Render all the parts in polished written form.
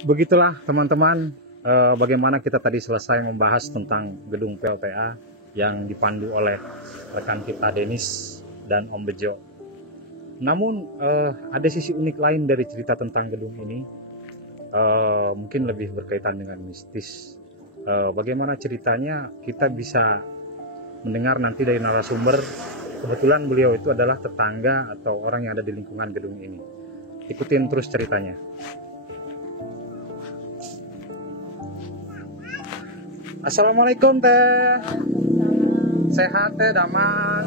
Begitulah teman-teman, bagaimana kita tadi selesai membahas tentang gedung PLTA yang dipandu oleh rekan kita Denis dan Om Bejo. Namun ada sisi unik lain dari cerita tentang gedung ini, mungkin lebih berkaitan dengan mistis. Bagaimana ceritanya kita bisa mendengar nanti dari narasumber. Kebetulan beliau itu adalah tetangga atau orang yang ada di lingkungan gedung ini. Ikutin terus ceritanya. Assalamualaikum teh. Sehat teh, daman.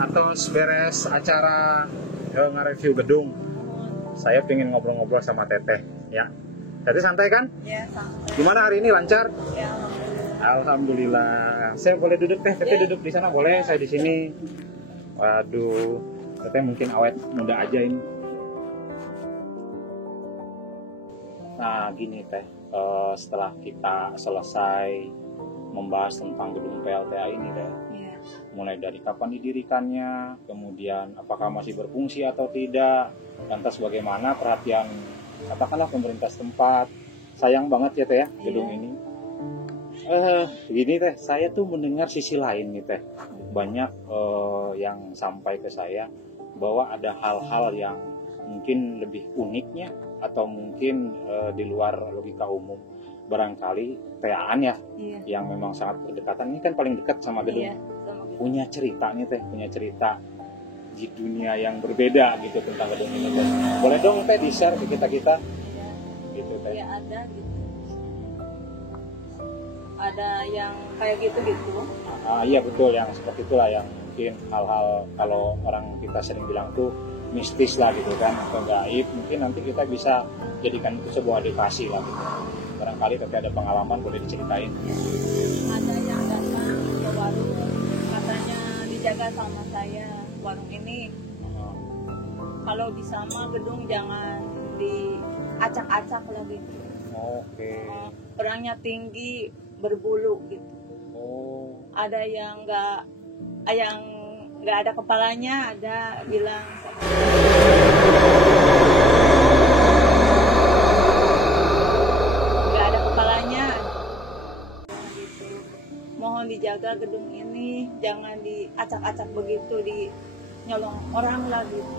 Atos beres acara nge-review gedung. Saya pengen ngobrol-ngobrol sama Teteh ya. Teteh santai kan? Ya, santai. Gimana hari ini, lancar? Ya, Alhamdulillah. Saya boleh duduk teh? Teteh duduk di sana boleh, saya di sini. Waduh, Teteh mungkin awet muda aja ini. Nah, gini teh, setelah kita selesai membahas tentang gedung PLTA ini teh, ya. mulai dari kapan didirikannya, kemudian apakah masih berfungsi atau tidak, lantas bagaimana perhatian katakanlah pemerintah setempat. Sayang banget ya teh ya gedung ini. Begini teh, saya tuh mendengar sisi lain nih teh, banyak yang sampai ke saya bahwa ada hal-hal yang mungkin lebih uniknya atau mungkin di luar logika umum. Barangkali TAan ya, yang memang sangat berdekatan, ini kan paling dekat sama gedung. Iya, sama gitu. Punya cerita nih teh, punya cerita di dunia yang berbeda gitu tentang gedung ini teh. Boleh dong teh di-share ke kita-kita gitu teh. Ya ada gitu. Ada yang kayak gitu-gitu. Iya betul, yang seperti itulah yang mungkin hal-hal kalau orang kita sering bilang tuh mistis lah gitu kan, atau gaib. Mungkin nanti kita bisa jadikan itu sebuah edukasi lah gitu. Barangkali tapi ada pengalaman boleh diceritain. Ada yang datang ke warung, katanya dijaga sama saya warung ini. Kalau di sama gedung jangan diacak-acak lagi. Oke. Orangnya tinggi, berbulu gitu. Oh. Ada yang nggak ada kepalanya, ada bilang nggak ada kepalanya gitu. Mohon dijaga gedung ini, jangan diacak-acak begitu, di nyolong orang lah gitu.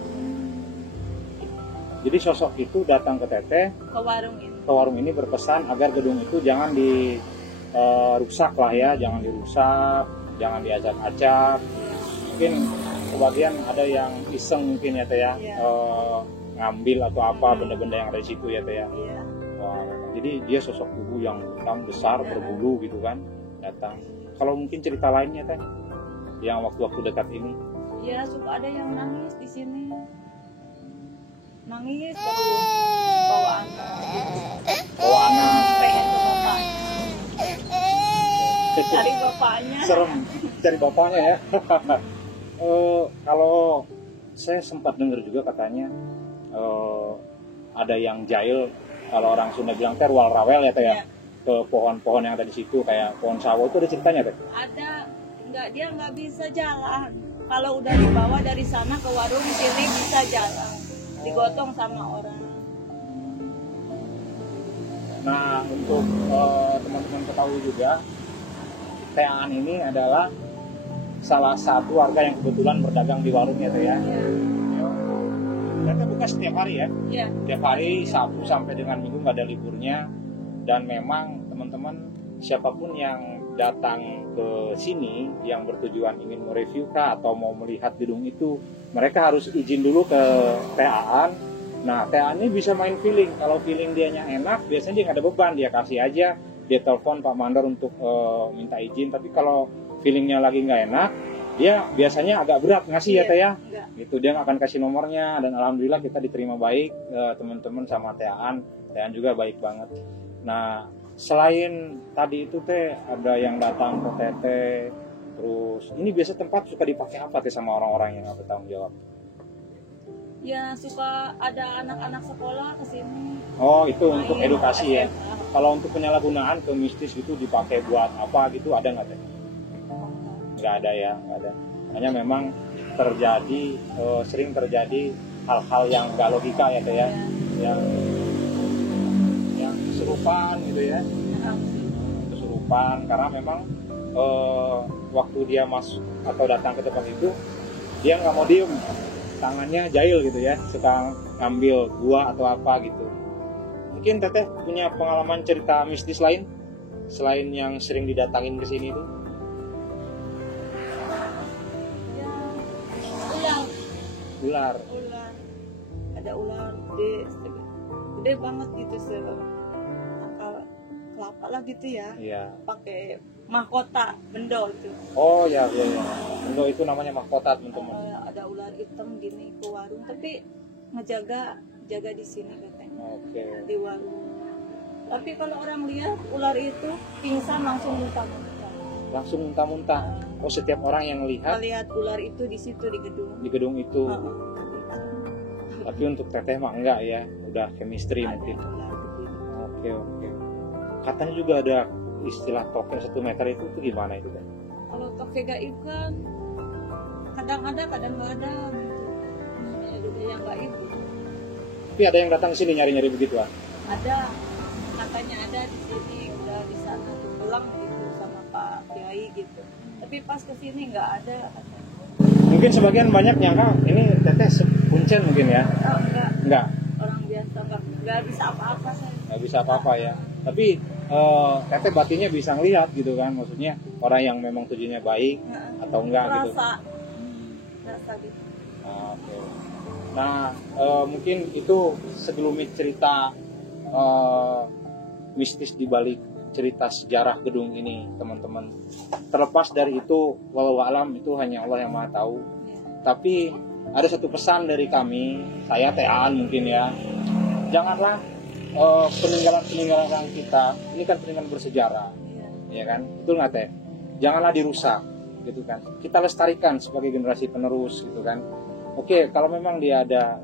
Jadi sosok itu datang ke Teteh Ke warung ini berpesan agar gedung itu jangan dirusak lah ya, jangan dirusak, jangan diacak-acak. Mungkin sebagian ada yang iseng mungkin ya teh ya, ngambil atau apa benda-benda yang ada di situ ya teh ya. Iya. Wah, jadi dia sosok tubuh yang hitam besar berbulu gitu kan datang. Kalau mungkin cerita lainnya teh yang waktu-waktu dekat ini. Ya suka ada yang nangis di sini, nangis terus bawaan pengen ke bapaknya, cari bapaknya. Serem cari bapaknya ya. Kalau saya sempat dengar juga katanya ada yang jahil, kalau orang Sunda bilang terwal rawel ya teh ya, ke pohon-pohon yang ada di situ kayak pohon sawo. Itu ada ceritanya teh? Ada, dia nggak bisa jalan. Kalau udah dibawa dari sana ke warung sini bisa jalan, digotong sama orang. Nah, untuk teman-teman ketahui juga, TAan ini adalah salah satu warga yang kebetulan berdagang di warungnya teh ya. Ternyata buka setiap hari ya. Iya. Setiap hari Sabtu sampai dengan Minggu nggak ada liburnya. Dan memang teman-teman siapapun yang datang ke sini yang bertujuan ingin mereview kah atau mau melihat gedung itu, mereka harus izin dulu ke TAan. Nah, TAan ini bisa main feeling. Kalau feeling dianya enak, biasanya dia nggak ada beban, dia kasih aja, dia telepon Pak Mandor untuk minta izin. Tapi kalau feelingnya lagi nggak enak, dia biasanya agak berat ngasih ya teh ya. Gitu, dia nggak akan kasih nomornya. Dan alhamdulillah kita diterima baik teman-teman sama TAan juga baik banget. Nah, selain tadi itu teh ada yang datang ke Teteh, terus ini biasa tempat suka dipakai apa teh sama orang-orang yang nggak bertanggung jawab? Ya suka ada anak-anak sekolah ke sini. Oh, itu untuk Main, edukasi ya. SMA. Kalau untuk penyalahgunaan ke mistis itu dipakai buat apa gitu, ada nggak teh? Nggak ada ya, nggak ada. Hanya memang terjadi sering terjadi hal-hal yang nggak logika ya teh ya. yang kesurupan gitu ya. Kesurupan karena memang waktu dia masuk atau datang ke tempat itu dia nggak mau diem, tangannya jahil gitu ya, suka ngambil buah atau apa gitu. Mungkin Teteh punya pengalaman cerita mistis lain selain yang sering didatangin ke sini itu? Ular. Ada ular gede banget gitu, kelapa lah gitu ya. Iya. Pakai mahkota bendo itu. Oh ya. Bendo itu namanya mahkota teman-teman. Ada ular hitam gini ke warung, tapi jaga di sini katanya. Oke. Di warung. Tapi kalau orang lihat ular itu pingsan langsung muntah-muntah. Langsung muntah-muntah. Oh, setiap orang yang lihat ular itu di situ di gedung. Di gedung itu. Tapi untuk Teteh mah enggak ya, udah chemistry mungkin. Oke. Katanya juga ada istilah tokek 1 meter itu gimana itu kan? Kalau tokek gaib kan kadang ada, kadang nggak ada. Ada yang gaib. Tapi ada yang datang ke sini nyari-nyari begitu ah? Ada, katanya ada di sini, udah di sana tuh pulang gitu sama Pak Kiai gitu. Tapi pas ke sini nggak ada katanya. Mungkin sebagian banyak nyangka ini Teteh kuncen mungkin ya? Oh, enggak. Orang biasa nggak bisa apa-apa saya. Nggak bisa apa-apa ya. Tapi Teteh batinnya bisa ngelihat gitu kan, maksudnya orang yang memang tujuannya baik atau enggak gitu. Rasa gitu. Oke. Nah, mungkin itu segelumit cerita mistis di balik cerita sejarah gedung ini, teman-teman. Terlepas dari itu, walau alam itu hanya Allah yang Maha tahu. Tapi ada satu pesan dari kami, saya Tean mungkin ya. Janganlah peninggalan kita, ini kan peninggalan bersejarah, ya kan? Betul nggak Teh? Janganlah dirusak, gitu kan? Kita lestarikan sebagai generasi penerus, gitu kan? Oke, kalau memang dia ada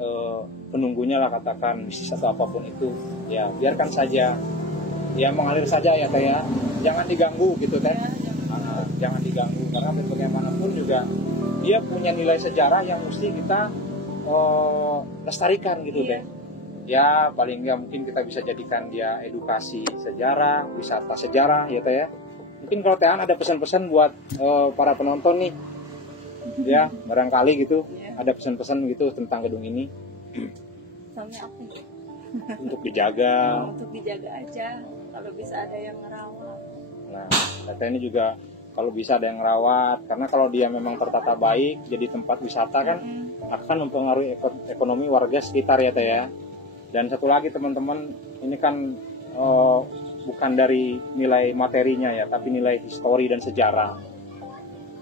penunggunya lah, katakan mistis atau apapun itu, ya biarkan saja, ya mengalir saja ya Teh ya, jangan diganggu gitu Teh, jangan diganggu karena bagaimanapun juga dia punya nilai sejarah yang mesti kita lestarikan gitu Teh. Ya paling nggak mungkin kita bisa jadikan dia edukasi sejarah, wisata sejarah ya Teh ya. Mungkin kalau Tehan ada pesan-pesan buat para penonton nih, ya barangkali gitu ada pesan-pesan gitu tentang gedung ini. Sama apa? Untuk dijaga. Untuk dijaga aja, kalau bisa ada yang ngerawat. Nah, Teteh ini juga kalau bisa ada yang ngerawat, karena kalau dia memang tertata baik jadi tempat wisata kan akan mempengaruhi ekonomi warga sekitar ya Teh ya. Dan satu lagi teman-teman, ini kan bukan dari nilai materinya ya, tapi nilai histori dan sejarah.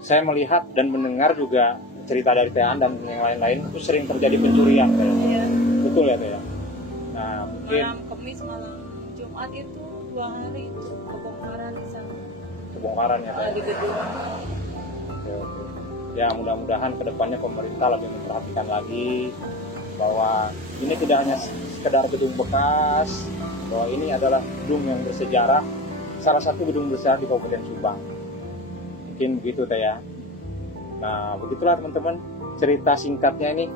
Saya melihat dan mendengar juga cerita dari Tehan dan yang lain-lain itu sering terjadi pencurian. Iya. Betul ya Teh ya? Nah mungkin malam Kamis, malam Jumat itu 2 hari itu kebongkaran di sana. Kebongkaran ya Teh? Di gedung. Oke. Ya mudah-mudahan kedepannya pemerintah lebih memperhatikan lagi bahwa ini tidak hanya sekedar gedung bekas, bahwa ini adalah gedung yang bersejarah, salah satu gedung besar di Kabupaten Subang. Mungkin begitu Teh ya. Nah begitulah teman-teman cerita singkatnya ini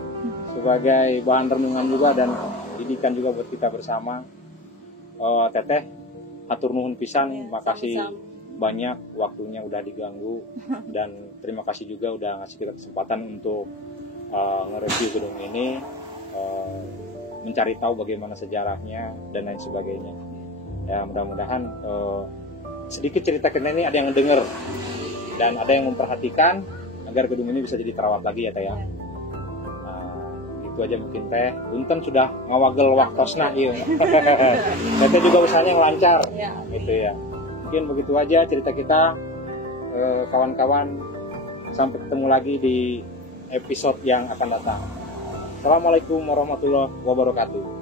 sebagai bahan renungan juga dan didikan juga buat kita bersama. Teteh hatur nuhun pisan, makasih banyak waktunya udah diganggu dan terima kasih juga udah ngasih kita kesempatan untuk nge-review gedung ini, mencari tahu bagaimana sejarahnya dan lain sebagainya. Ya mudah-mudahan sedikit cerita kita ini ada yang ngedenger dan ada yang memperhatikan agar gedung ini bisa jadi terawat lagi ya Teh ya. Itu aja mungkin Teh. Punten sudah ngawagel waktosna ieu. Teteh juga usahanya yang lancar. Gitu ya. Mungkin begitu aja cerita kita, kawan-kawan. Sampai ketemu lagi di episode yang akan datang. Assalamualaikum warahmatullahi wabarakatuh.